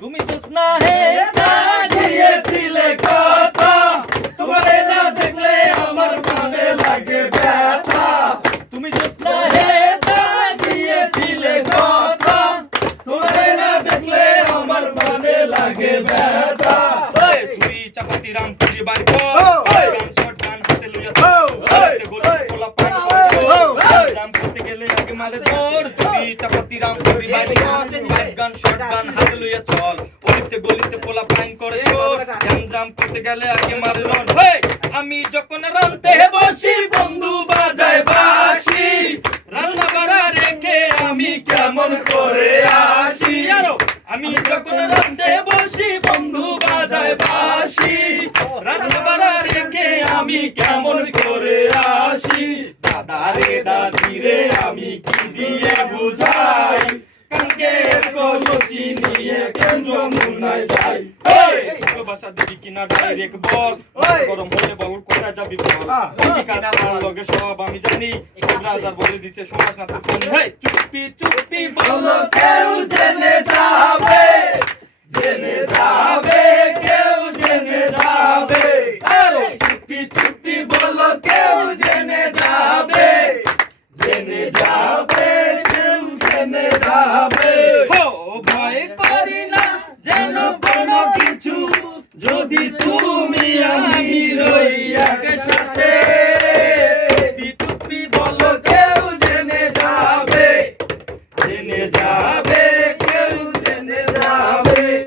তুমি জোছনা হে না দিয়েছিলে কথা, তোমারে না দেখলে আমার মনে লাগে ব্যথা। তুমি জোছনা হে না দিয়েছিলে কথা, তোমারে না দেখলে আমার মনে লাগে ব্যথা। চুরি চাপাতি রাম পুজি বাড়ি কর, গান শট গান হাতে লইয়া গোলা পান রাম করতে গেলে আগে মালে ধর। চুরি চাপাতি রাম পুজি বাড়ি কর, গান শট গান হাতে লইয়া চল। অলিতে গলিতে পোলা পাইন করে শোর, জাম করতে গেলে আগে মালে রন। আমি যখন রানতে বসি বন্ধু বাজায় বাঁশি, রান্না বাড়া রেখে আমি কেমন করে আসি। আমি যখন রানতে বসি বন্ধু বাজায় বাঁশি, রান্না বাড়া রেখে আমি কেমন করে আসি। দাদা রে দাদি রে আমি কি দিয়ে বুঝাই, কাঙ্কের কলসি নিয়ে কেন্দ্র মুনায় যাই। ভালোবাসা দিবি কিনা ডাইরেক্ট বল, গরম হলে বল কোথায় যাবি বল। লগে সব আমি জানি, রাজার বলে দিচ্ছে শোনাস না তুই ফোন। চুপি চুপি বলো কেউ জেনে যাবে, জেনে যাবে।